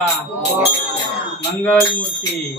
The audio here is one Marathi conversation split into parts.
मंगल मूर्ति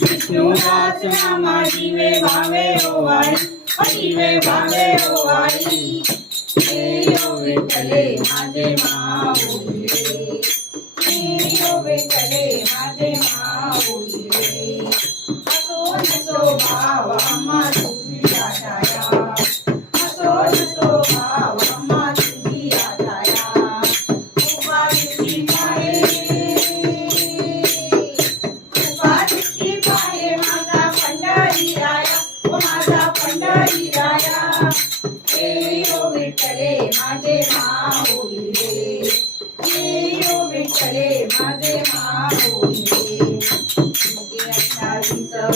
વિષ્ણુદાસનામાં જીવે ભાવે ઓવાળી હરિવે ભાવે ઓવાળી હે ઓ વિઠલે માજે મા ઓલે હે ઓ વિઠલે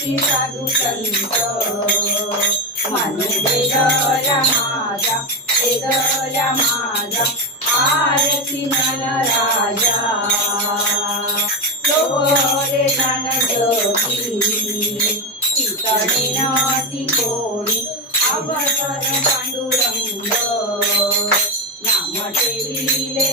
श्री साधू संत मानू वेदला माझा वेदला माझा आरती मन राजा लोरे जन जोगी तिकडे नाती कोणी अवसर पांडुरंग नाम ठेविले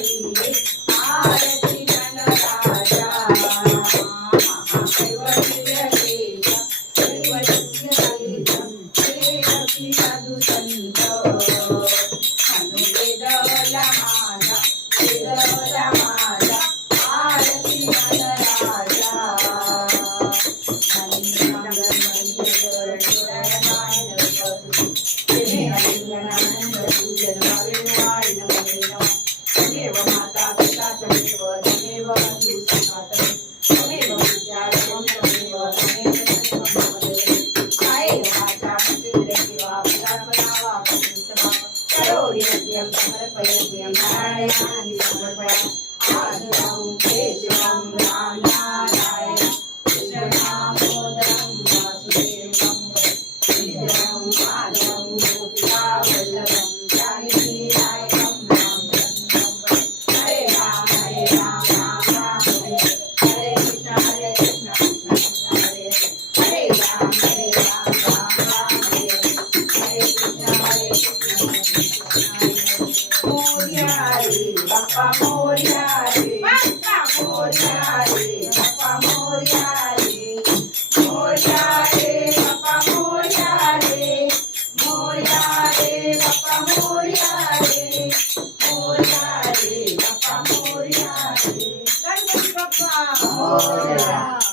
శివం కేశవం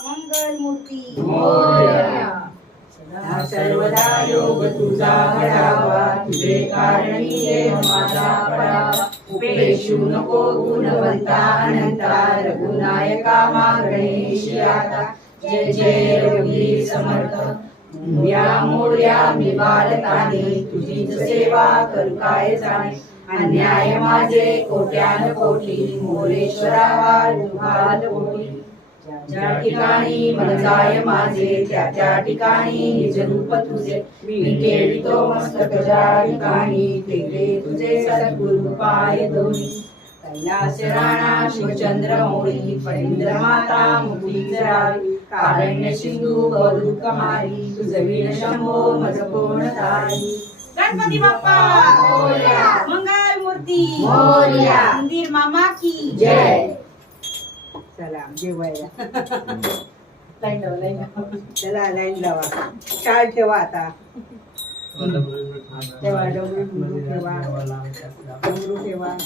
मंगलमूर्ती सदा सर्वदा योग तुझा घडावा तुझे कारणी माझा पडावा नको गुणवंता अनंता रघुनायका मा आता जय जय रघुवीर समर्थ या मोर्या मी बालकाने तुझीच सेवा करू काय जाणे? अन्याय माझे कोट्यान कोटी मोरेश्वरा वार कोटी. ज्या ठिकाणी मनजाय माझे त्या त्या ठिकाणी निज रूप तुझे. मी केळीतो मस्तक ज्या ठिकाणी तेरे तुझे सद्गुरु पाय दोन्ही कैलास राणा शिवचंद्र मोळी फणींद्र माता मुठी जरावी कारण्य सिंधू गौरू कमारी तुझवीण शंभो मज कोण तारी गणपती बाप्पा! मंगळ मूर्ती. मोरया. मंदिर मामा की जय. चला जेवायला. लाईन लावा लाईन लावा. चला लाईन लावा. शाळ ठेवा आता. ठेवा. डबरू ठेवा. डमरू ठेवा.